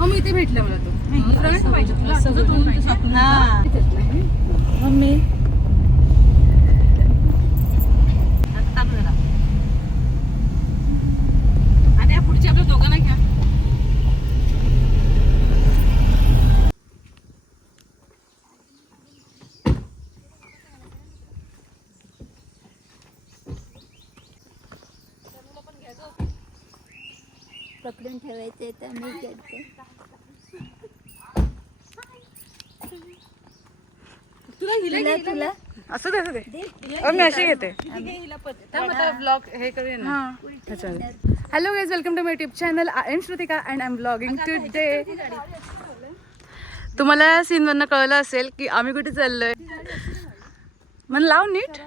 हो मी इथे भेटला मला तो फ्रंट पाहिजे तुला असं तोंड पाहिजे हा मम्मी आणि या पुढच्या आपल्या दोघांना घ्या पकडून ठेवायचे तर मी करते. तुला हिला तुला असं दे मी अशी घेते ब्लॉग हे करूया ना hello guys welcome to my YouTube channel I am Shrutika and I am blogging today. तुम्हाला सीनवरनं कळलं असेल की आम्ही कुठे चाललोय. मन लाव नीट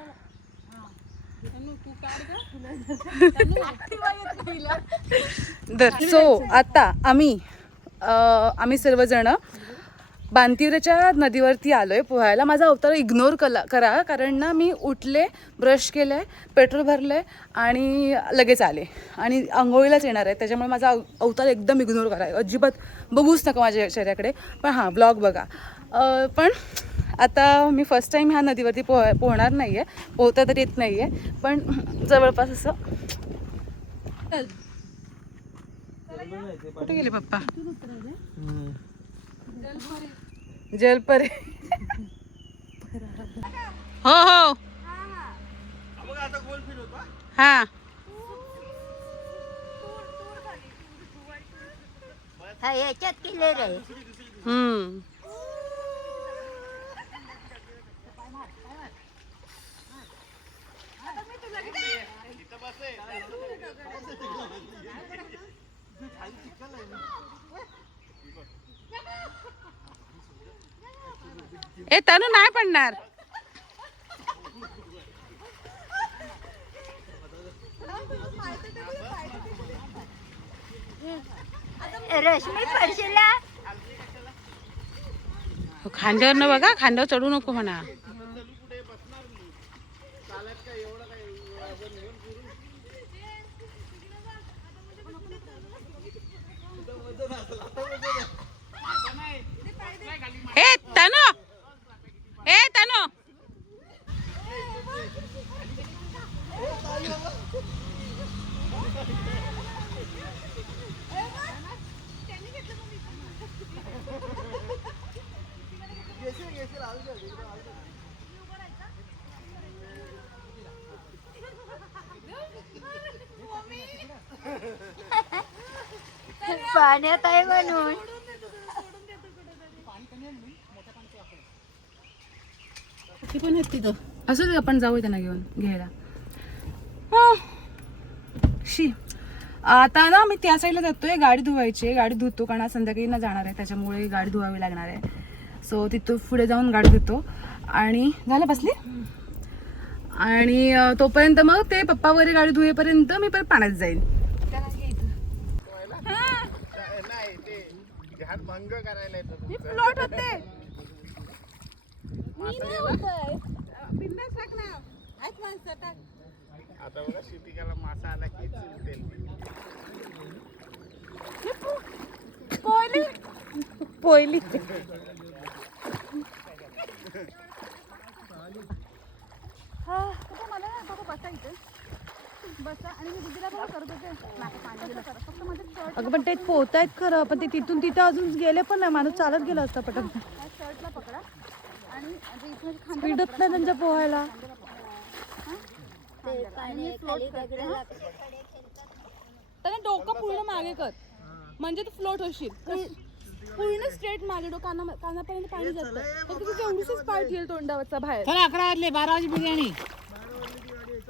सो आता आम्ही सर्वजण बांतिवऱ्याच्या नदीवरती आलोय पोहायला. माझा अवतार इग्नोर करा कारण ना मी उठले, ब्रश केलंय, पेट्रोल भरलंय आणि लगेच आले आणि आंघोळीलाच येणार आहे. त्याच्यामुळे माझा अवतार एकदम इग्नोर करा, अजिबात बघूच नका माझ्या चेहऱ्याकडे. पण हां ब्लॉग बघा. पण आता मी फर्स्ट टाईम ह्या नदीवरती पोहणार नाही आहे, पोहता तरी येत नाही आहे पण जवळपास असं. कुठे गेले पप्पा? जलपरे हो हो हा हा याच्यात क्लिअर आहे. ए तनु नाही पडणार. रश्मी पडशीला खांद्यावर न बघा, खांद्यावर चढू नको म्हणा. ए तनु, ए तनु पाण्यात आहे म्हणून. पण आहेत तिथं असं आपण जाऊ त्यांना घेऊन घ्यायला. शी आता ना मी त्या साईडला जातोय, गाडी धुवायची. गाडी धुतो कारण संध्याकाळी ना जाणार आहे, त्याच्यामुळे गाडी धुवावी लागणार आहे. सो तिथं पुढे जाऊन गाडी धुतो आणि झालं बसली. आणि तोपर्यंत मग ते पप्पा वगैरे गाडी धुवेपर्यंत मी परत पाण्यात जाईन. फ्लोट होते आता बघा शितिकाला मासा आला की चिलते. पोयली अगं पण ते पोहतायत खरं, पण ते तिथून तिथं अजून गेले पण नाही. माणूस चालत गेला असता पटकन. स्पीडच नाही त्यांच्या पोहायला. त्याला डोकं पूर्ण मागे कर म्हणजे तू फ्लोट होशील. पूर्ण स्ट्रेट मागे डोकं कानापर्यंत पाणी जातं. फक्त तुझं एवढीच पार्ट येईल तोंडावरचा बाहेर. 11 वाजले, 12 वाजली बिर्याणी.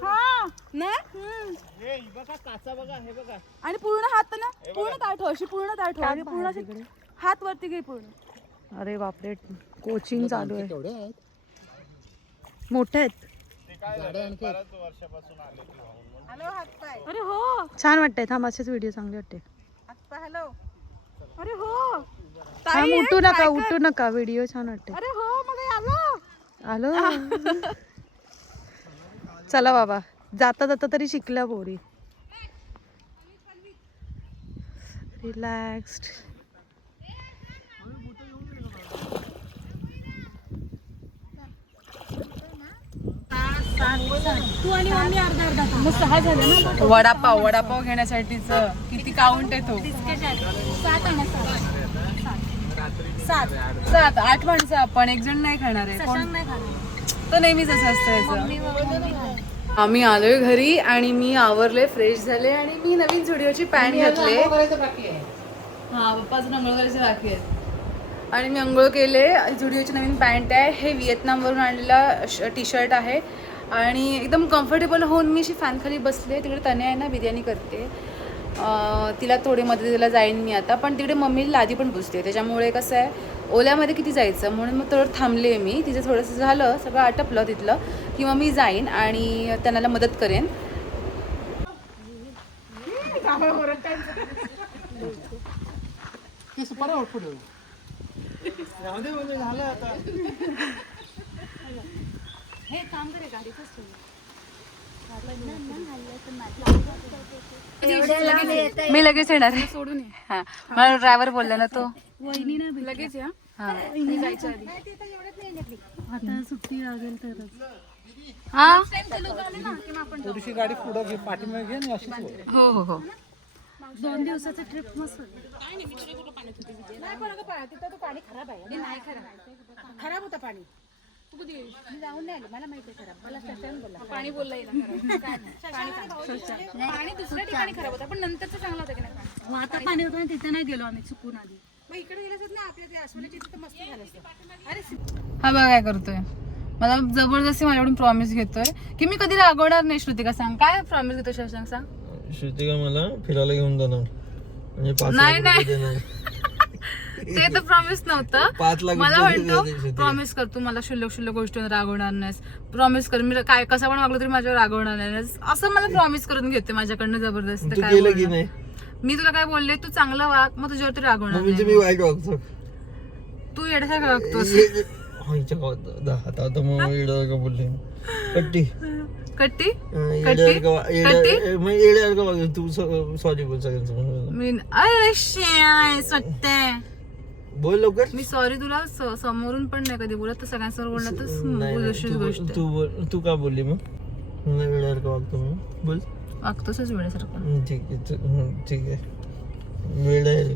हा ना हे बघा काचा बघा, हे बघा. आणि पूर्ण हात ना पूर्ण ताठ हो, अशी पूर्ण ताठ हो आणि पूर्ण अशी हात वरती घे पूर्ण. अरे बापरे, कोचिंग चालू आहे. मोठे आहेत. बऱ्याच वर्षापासून आले ती वाहून. हॅलो हातपाय. अरे हो छान वाटतंय. थांब, असेच व्हिडिओ चांगले वाटते. हातपाय. हॅलो. अरे हो थांब, उठू नका, उठू नका. व्हिडिओ छान वाटते. अरे हो मग आलो आलो. चला बाबा, जाता जाता तरी शिकल्या पोरी. रिलॅक्स्ड. तू आणि मम्मी अर्धा अर्धा खा. मग 6 झाले ना. वडापाव घेण्यासाठीच किती काउंट आहे तो? 7 आणा 7. 7 8 माणसं आपण, एक जण नाही खाणार आहे. कोण नाही खाणार. तो नेहमीच असं असतं याचं. आम्ही आलोय घरी आणि मी आवरले, फ्रेश झाले आणि मी नवीन झुडिओची पॅन्ट घातले. हा पप्पाचं अंघोळ करायचं बाकी आहे आणि मी अंघोळ केले. झुडिओची नवीन पॅन्ट आहे. हे व्हिएतनामवरून आणलेला टी शर्ट आहे आणि एकदम कम्फर्टेबल होऊन मी अशी फॅन खाली बसले. तिकडे तने आहे ना बिर्याणी करते, तिला थोडी मदतीला जाईन मी आता. पण तिकडे मम्मी लादी पण पुसते, त्याच्यामुळे कसं आहे ओल्यामध्ये किती जायचं म्हणून मग थोडं थांबले मी. तिचं थोडंसं झालं सगळं आटपलं तिथलं की मग मी जाईन आणि त्यांना मदत करेन. मी लगेच येणार आहे. सोडून हा मला ड्रायव्हर बोलला ना तो लगेच या. आता सुट्टी लागेल तरच. हा थोडीशी गाडी पुढं घे, पाठीमागे घे आणि अशीच वर. हो हो हो 2 दिवसाचं ट्रिप मस्त. खराब होतं पाणी. जाऊन नाही आलं, मला माहिती आहे खराब. मला स्टेशन बोलला पाणी बोलला पाणी दुसऱ्या ठिकाणी खराब होतं पण नंतरचं चांगलं होतं की नाही. आता पाणी होतं तिथे नाही गेलो आम्ही चुकून आधी. मग इकडे गेलं असत ना आपल्या आश्वनाची तिथं मस्त झालं असतं. अरे हा बघा काय करतोय, मला जबरदस्ती माझ्याकडून प्रॉमिस घेतोय की मी कधी रागवणार नाही. श्रुतिका सांग काय प्रॉमिस घेतो शशांक सांग. श्रुतिका मला फिरायला घेऊन जाणार म्हणजे 5 नाही लाख नाही रुपये देणार. ते तर प्रॉमिस 5 नव्हतं. लाख मला रुपये म्हणतो देते श्रुतिका. प्रॉमिस कर तू मला शुल्लक गोष्टीवर रागवणार नाहीस. प्रॉमिस कर मी काय कसं पण वागलो तरी माझ्यावर रागवणार नाही असं मला प्रॉमिस करून घेते माझ्याकडनं जबरदस्त. तू काय केलं की बोलणार? नाही? मी तुला काय बोलले तू चांगलं वाग मग तुझ्यावरती रागवणार म्हणजे नाही. मी वाईट वागतो. तू येण्यासारखं वागतोस. आता मग येड्यासारखं बोलले. कट्टी कट्टी येड्यासारखं वागतो तू. सॉरी बोल सगळ्यांचं. मी अरे शेण सत्य बोल लवकर. मी सॉरी तुला समोरून पण नाही कधी बोलत, तर सगळ्यांसमोर बोलणार तर नाही, बोलशील गोष्ट आहे. तू बोल. तू का बोलली मग? नाही वेळेसारखं वागतो मी. बोल. वागतोसच वेळेसारखं. ठीक आहे ठीक आहे. वेळ आहे.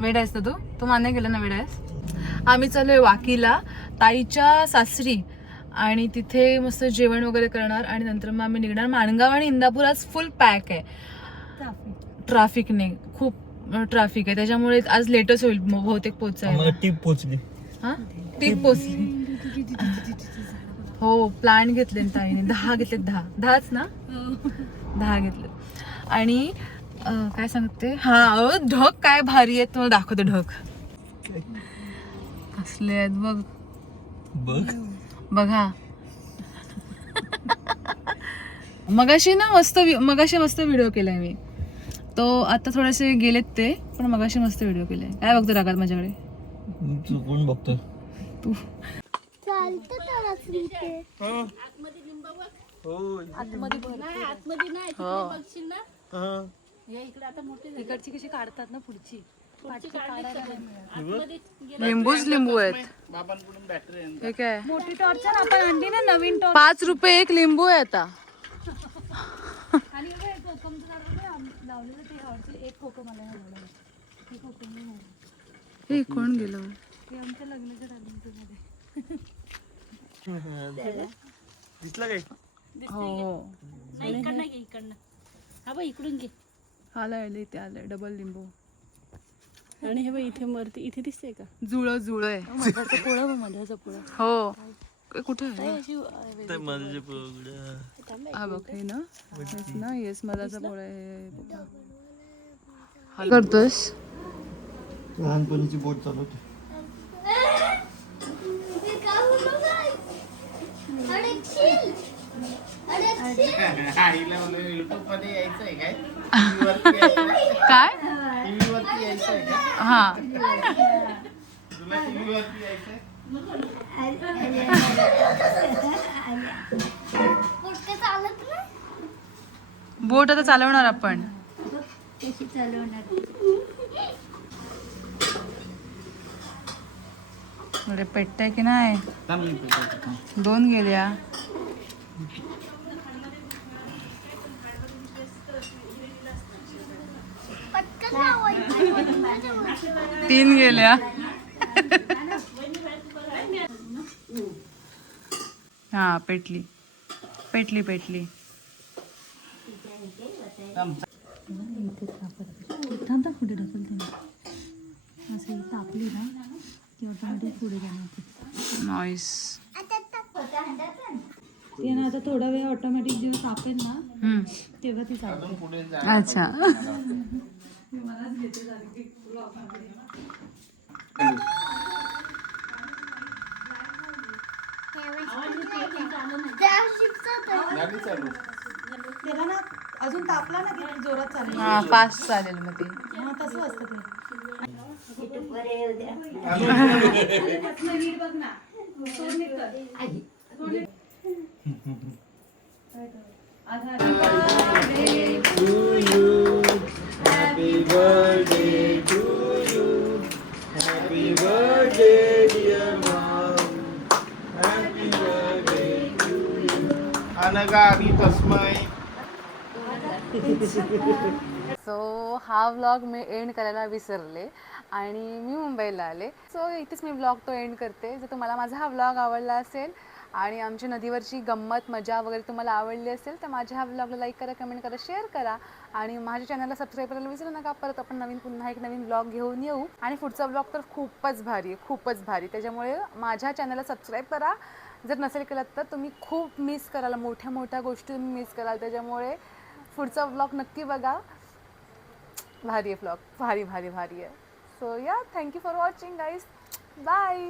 वेड आहेस ना तू मान्य केलं ना वेड आहेस. आम्ही चाललोय वाकीला ताईच्या सासरी आणि तिथे मस्त जेवण वगैरे करणार आणि नंतर मग आम्ही निघणार. माणगाव आणि इंदापूर आज फुल पॅक आहे ट्रॅफिकने. खूप ट्रॅफिक आहे त्याच्यामुळे आज लेटच होईल बहुतेक पोचायला. टीप पोचली. हा टीप पोचली. हो प्लांट घेतले ताईने 10 घेतले. 10च ना 10 घेतले. आणि काय सांगते हा ढग काय भारी आहेत तुम्हाला दाखवते. ढग कसले आहेत बघ बघा. मगाशी मस्त व्हिडिओ केलाय मी तो. आता थोडेसे गेलेत ते पण मगाशी मस्त व्हिडिओ केलाय. काय बघतो रागात माझ्याकडे? तू कोण बघतो? तू इकडची कशी काढतात ना पुढची लिंबू आहेत. हे काय मोठी टॉर्च आपण आणली ना नवीन टॉर्च. 5 रुपये एक लिंबू आहे आता. आणि कोकमचं झाड लावलेलं ते आवडते. एक कोकम आला हे कोकम हे कोण गेलं? हे आमच्या लग्नाच्या टायमिंगमध्ये. दिसला काय? हो इकडनं हा बघ इकडून घे. आलाय इथे आलाय डबल लिंबू. आणि हे बघ इथे वरती इथे दिसते का जुळ आहे. मधाचा पोळा बघ मधाचा पोळा. हो कुठे आहे? हा बघ हे ना येस मधाचा पोळा आहे. करतोस लहानपणीची बोट चालवते. काय हा बोट आता चालवणार आपण. कशी चालवणार? अरे पेटतंय की नाही? चांगली पेटवतो. 2 गेल्या. तीन गेल्या. हा पेटली पेटली पेटली. थांबता पुढे ढकलते असं तापली ना की ऑटोमॅटिक पुढे जाणार नॉईस. ते ना आता थोडा वेळ ऑटोमॅटिक जेव्हा तापेल ना तेव्हा ती तापेल. अजून पुढे जायला अच्छा. गाडी चालू. त्याला ना अजून तापला ना की जोरात चालेल. हा फास्ट चालेल मग ते. हा तसं असतं ते. Happy birthday to you. Happy birthday dear mom. Happy birthday to you. Anagha आणि तस्मै. सो हा व्लॉग मी एंड करायला विसरले आणि मी मुंबईला आले. सो इथेच मी व्लॉग तो एंड करते. जर तुम्हाला माझा हा व्लॉग आवडला असेल आणि आमची नदीवरची गंमत मजा वगैरे तुम्हाला आवडली असेल तर माझ्या ह्या व्लॉगला लाईक करा, कमेंट करा, शेअर करा आणि माझ्या चॅनलला सबस्क्राईब करायला विसरू नका. परत आपण पुन्हा एक नवीन व्लॉग घेऊन येऊ आणि पुढचा व्लॉग तर खूपच भारी आहे, खूपच भारी. त्याच्यामुळे माझ्या चॅनलला सबस्क्राईब करा. जर नसेल केलं तर तुम्ही खूप मिस कराल, मोठ्या मोठ्या गोष्टी तुम्ही मिस कराल. त्याच्यामुळे पुढचा व्लॉग नक्की बघा. भारी आहे व्लॉग, भारी भारी भारी आहे. So yeah, thank you for watching guys. Bye.